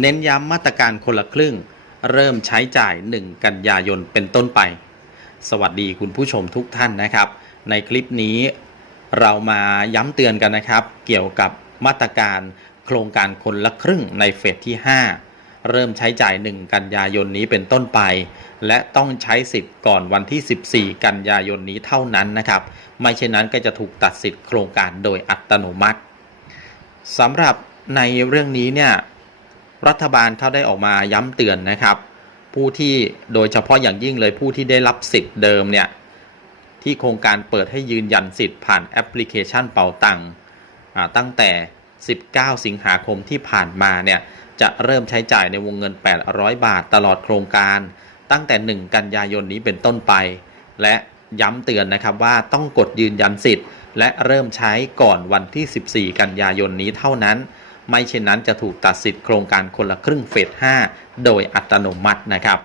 เน้นย้ำมาตรการคนละครึ่ง เริ่มใช้จ่าย 1 กันยายนเป็นต้นไป สวัสดีคุณผู้ชมทุกท่านนะครับ ในคลิปนี้เรามาย้ำเตือนกันนะครับ เกี่ยวกับมาตรการโครงการคนละครึ่งในเฟสที่ 5 เริ่มใช้จ่าย 1 กันยายนนี้เป็นต้นไป และต้องใช้สิทธิ์ก่อนวันที่ 14 กันยายนนี้เท่านั้นนะครับ ไม่เช่นนั้นก็จะถูกตัดสิทธิ์โครงการโดยอัตโนมัติสำหรับในเรื่องนี้เนี่ย รัฐบาลเขาได้ออกมาย้ำเตือนนะครับ ผู้ที่โดยเฉพาะอย่างยิ่งเลยผู้ที่ได้รับสิทธิ์เดิมเนี่ยที่โครงการเปิดให้ยืนยันสิทธิ์ผ่านแอปพลิเคชันเป่าตังค์ตั้งแต่ 19 สิงหาคมที่ผ่านมาเนี่ยจะเริ่มใช้จ่ายในวงเงิน 800 บาทตลอดโครงการ ตั้งแต่ 1 กันยายนนี้เป็นต้นไป และย้ำเตือนนะครับว่าต้องกดยืนยันสิทธิ์ และเริ่มใช้ก่อนวันที่ 14 กันยายนนี้เท่านั้น ไม่เช่นนั้นจะถูกตัดสิทธิ์โครงการคนละครึ่งเฟส 5 โดยอัตโนมัตินะครับ